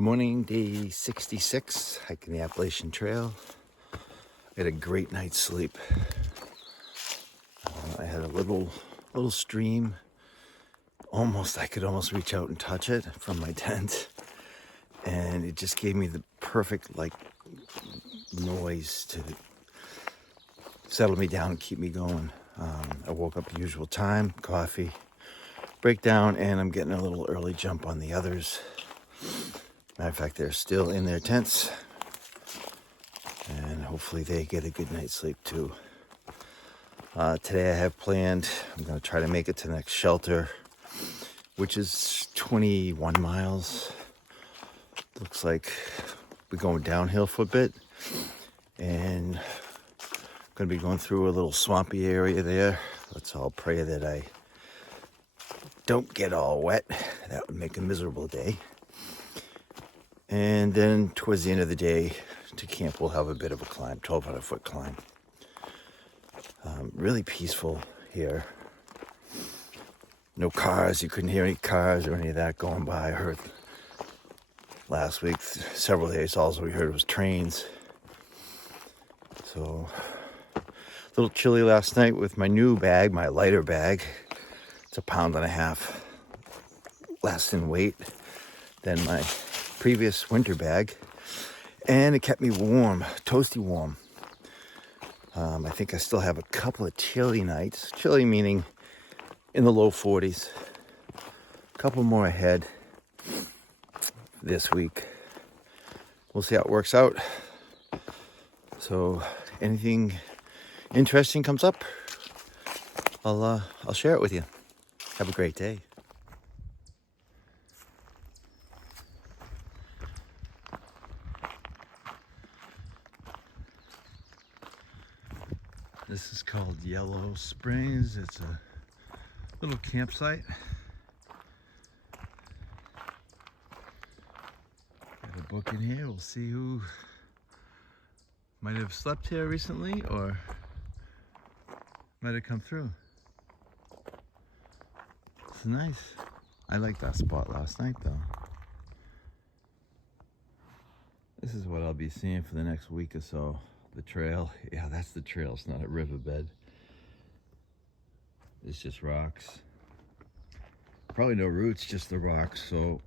Good morning, day 66, hiking the Appalachian Trail. I had a great night's sleep. I had a little stream. I could almost reach out and touch it from my tent. And it just gave me the perfect noise to settle me down and keep me going. I woke up the usual time, coffee, breakdown, and I'm getting a little early jump on the others. Matter of fact, they're still in their tents, and hopefully they get a good night's sleep too. Today I have planned, I'm going to try to make it to the next shelter, which is 21 miles. Looks like we're going downhill for a bit, and I'm going to be going through a little swampy area there. Let's all pray that I don't get all wet. That would make a miserable day. And then towards the end of the day to camp, we'll have a bit of a climb, 1,200-foot climb. Really peaceful here. No cars. You couldn't hear any cars or any of that going by. I heard last week, several days, all we heard was trains. So a little chilly last night with my new bag, my lighter bag. It's 1.5 pounds less in weight than my previous winter bag, and it kept me warm, toasty warm. I think I still have a couple of chilly nights, chilly meaning in the low 40s. A couple more ahead this week. We'll see how it works out. So anything interesting comes up, I'll share it with you. Have a great day. This is called Yellow Springs. It's a little campsite. Got a book in here. We'll see who might have slept here recently or might have come through. It's nice. I liked that spot last night though. This is what I'll be seeing for the next week or so. The trail, yeah, that's the trail. It's not a riverbed. It's just rocks. Probably no roots, just the rocks. So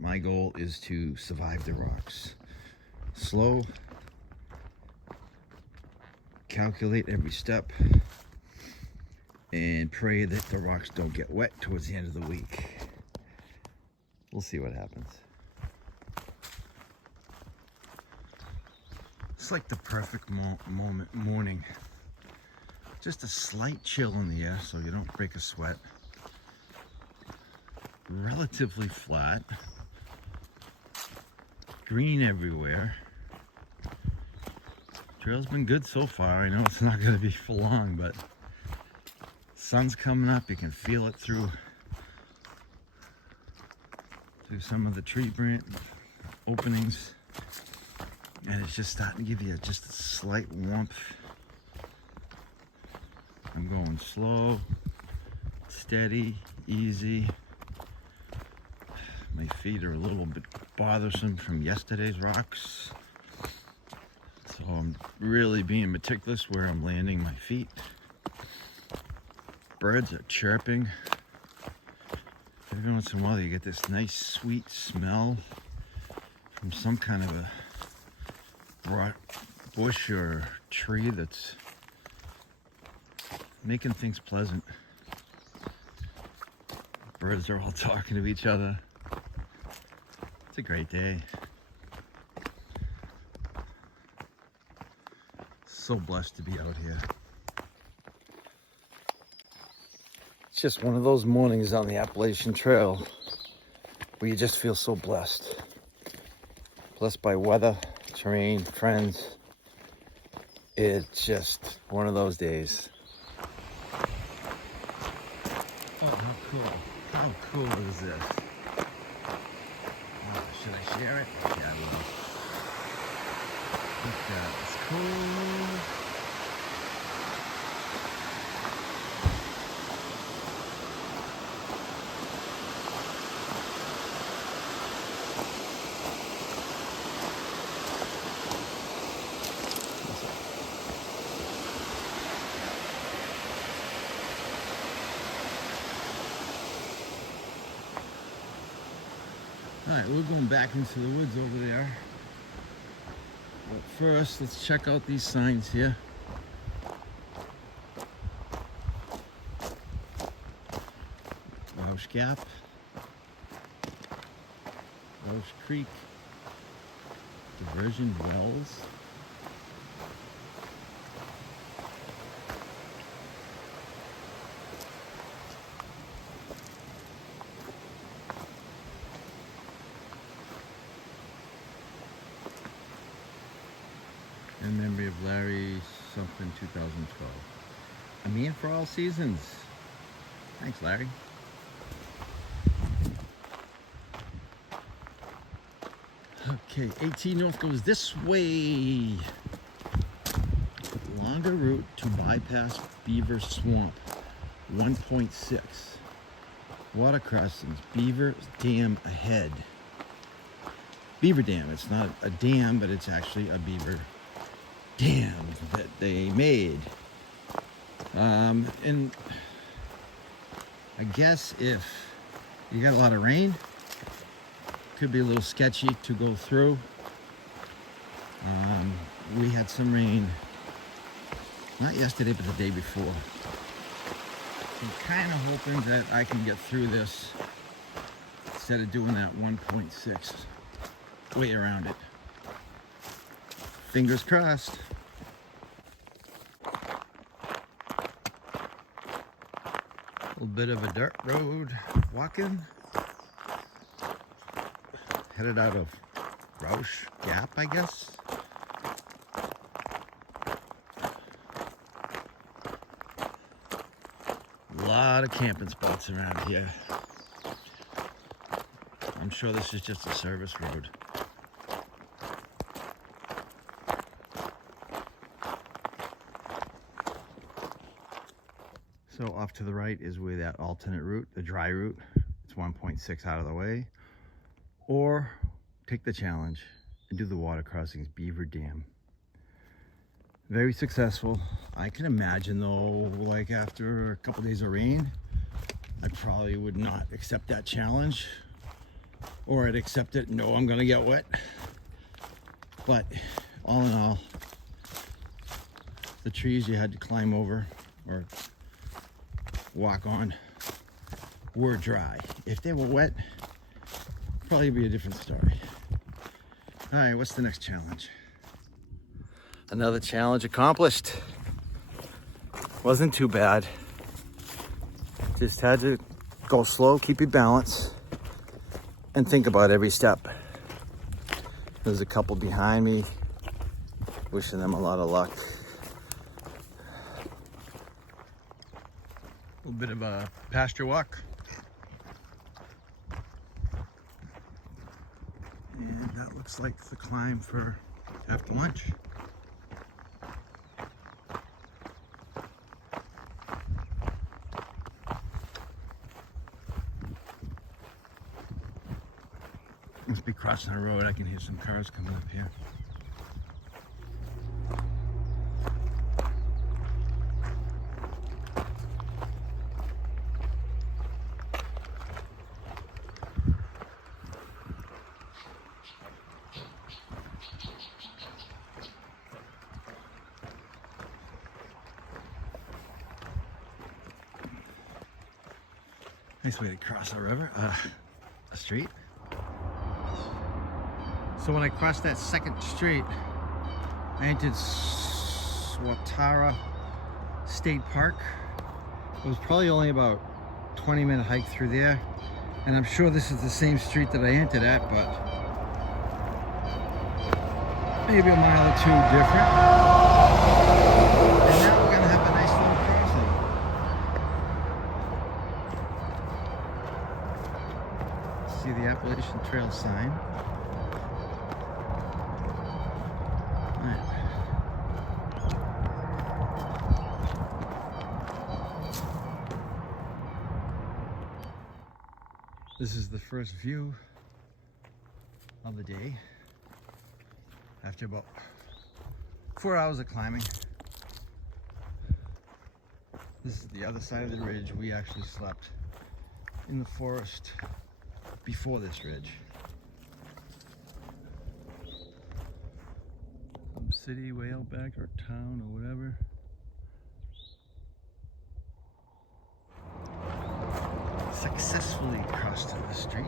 my goal is to survive the rocks. Slow, calculate every step, and pray that the rocks don't get wet towards the end of the week. We'll see what happens. It's like the perfect morning. Just a slight chill in the air so you don't break a sweat. Relatively flat. Green everywhere. Trail's been good so far. I know it's not going to be for long, but sun's coming up. You can feel it through some of the tree branch openings. And it's just starting to give you just a slight warmth. I'm going slow, steady, easy. My feet are a little bit bothersome from yesterday's rocks. So I'm really being meticulous where I'm landing my feet. Birds are chirping. Every once in a while you get this nice sweet smell from some kind of a bush or tree that's making things pleasant. Birds are all talking to each other. It's a great day. So blessed to be out here. It's just one of those mornings on the Appalachian Trail where you just feel so blessed. Blessed by weather, terrain, friends. It's just one of those days. Oh, how cool. How cool is this? Oh, should I share it? Yeah, I will. Look at that. It's cool. Alright, we're going back into the woods over there. But first, let's check out these signs here. Roush Gap, Roush Creek, Diversion Wells, in memory of Larry something 2012. A man for all seasons. Thanks, Larry. Okay, 18 North goes this way. Longer route to bypass Beaver Swamp. 1.6. Water crossings. Beaver Dam ahead. Beaver Dam. It's not a dam, but it's actually a beaver dam that they made. And I guess if you got a lot of rain, could be a little sketchy to go through. We had some rain, not yesterday, but the day before. So I'm kind of hoping that I can get through this instead of doing that 1.6 way around it. Fingers crossed. A little bit of a dirt road walking. Headed out of Roush Gap, I guess. A lot of camping spots around here. I'm sure this is just a service road. So off to the right is where that alternate route, the dry route, it's 1.6 out of the way. Or take the challenge and do the water crossings, Beaver Dam. Very successful. I can imagine though, like after a couple days of rain, I probably would not accept that challenge. Or I'd accept it, no, I'm gonna get wet. But all in all, the trees you had to climb over or walk on were dry. If they were wet, probably be a different story. All right, what's the next challenge? Another challenge accomplished. Wasn't too bad. Just had to go slow, keep your balance, and think about every step. There's a couple behind me. Wishing them a lot of luck. A little bit of a pasture walk. And that looks like the climb for after lunch. Must be crossing the road. I can hear some cars coming up here. Nice way to cross a river, a street. So when I crossed that second street, I entered Swatara State Park. It was probably only about 20-minute hike through there. And I'm sure this is the same street that I entered at, but maybe a mile or two different. And now we're gonna have a nice little crossing. See the Appalachian Trail sign. This is the first view of the day after about 4 hours of climbing. This is the other side of the ridge. We actually slept in the forest before this ridge. city way out back, or town, or whatever. Successfully crossed to the street.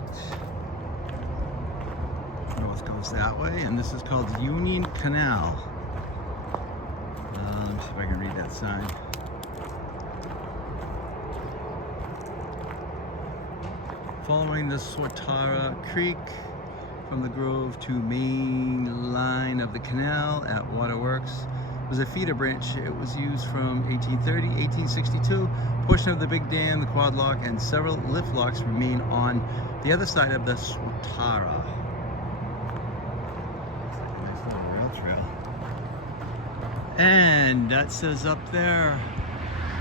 North goes that way, and this is called Union Canal. Let me see if I can read that sign. Following the Swatara Creek from the Grove to main line of the canal at Waterworks was a feeder branch. It was used from 1830, 1862. Portion of the big dam, the quad lock, and several lift locks remain on the other side of the Swatara. Nice little rail trail. And that says up there,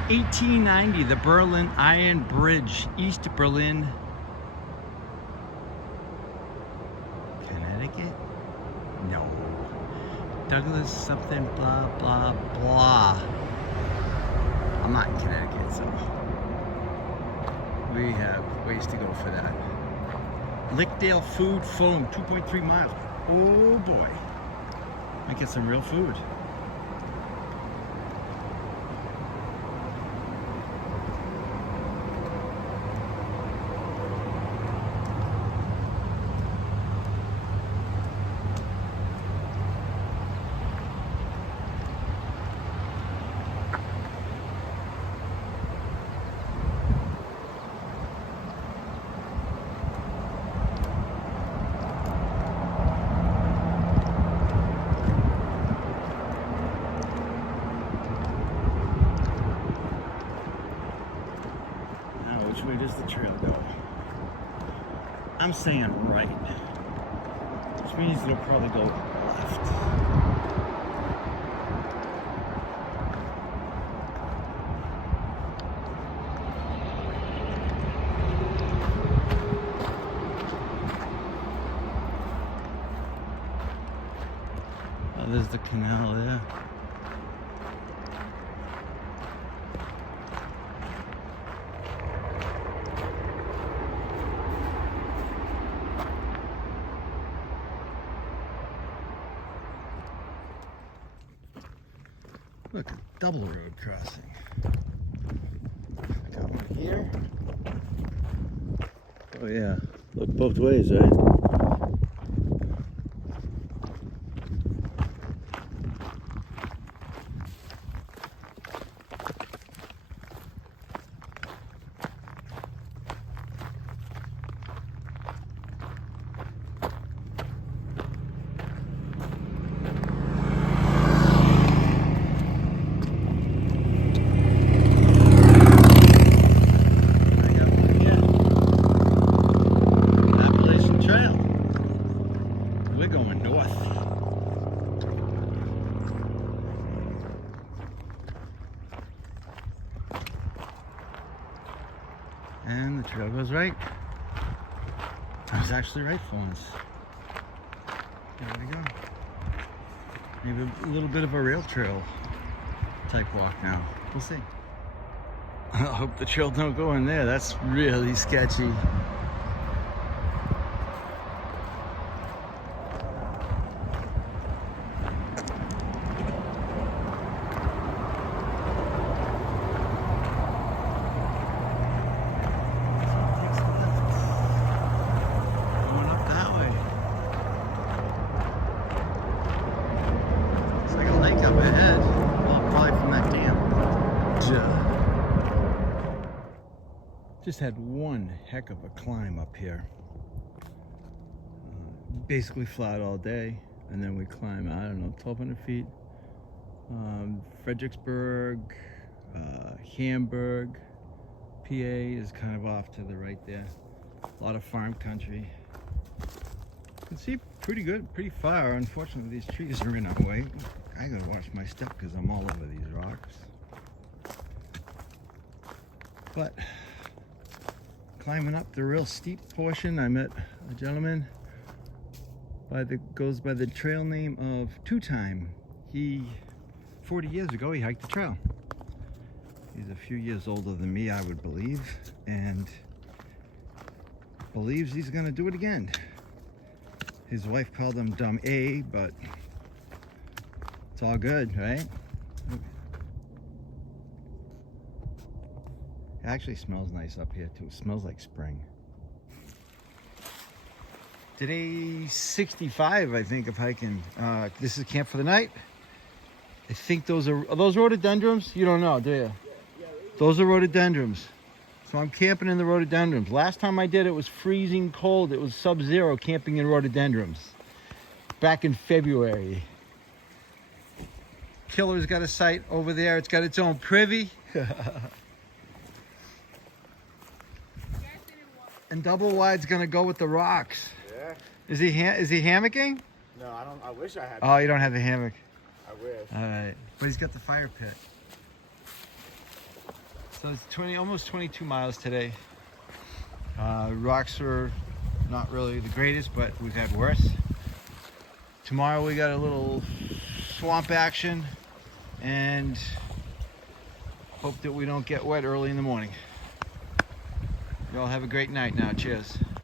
1890, the Berlin Iron Bridge, East Berlin, Connecticut? No. Douglas something, blah, blah, blah. I'm not in Connecticut, so we have ways to go for that. Lickdale Food Foam, 2.3 miles. Oh boy. Might get some real food. Which way does the trail go? I'm saying right, which means it'll probably go left. Oh, there's the canal there. Look, a double road crossing. Got one here. Oh yeah, look both ways, right? We're going north. And the trail goes right. I was actually right for once. There we go. Maybe a little bit of a rail trail type walk now. We'll see. I hope the trail don't go in there. That's really sketchy. Up ahead, well, probably from that dam. Just had one heck of a climb up here. Basically flat all day, and then we climb, I don't know, 1,200 feet. Fredericksburg, Hamburg, PA is kind of off to the right there. A lot of farm country. You can see pretty good, pretty far. Unfortunately, these trees are in our way. I gotta watch my step because I'm all over these rocks. But climbing up the real steep portion, I met a gentleman goes by the trail name of Two Time. 40 years ago, he hiked the trail. He's a few years older than me, I would believe, and believes he's gonna do it again. His wife called him Dumb A, but It's all good, right? It actually smells nice up here too. It smells like spring. Today's 65, I think, of hiking. This is camp for the night. I think those are those rhododendrons? You don't know, do you? Those are rhododendrons. So I'm camping in the rhododendrons. Last time I did it was freezing cold. It was sub-zero camping in rhododendrons. Back in February. Killer's got a site over there. It's got its own privy. And Double Wide's gonna go with the rocks. Yeah. Is he hammocking? No, I don't. I wish I had. Oh, you don't have the hammock. I wish. All right, but he's got the fire pit. So it's almost 22 miles today. Rocks are not really the greatest, but we've had worse. Tomorrow we got a little swamp action, and hope that we don't get wet early in the morning. Y'all have a great night now. Cheers.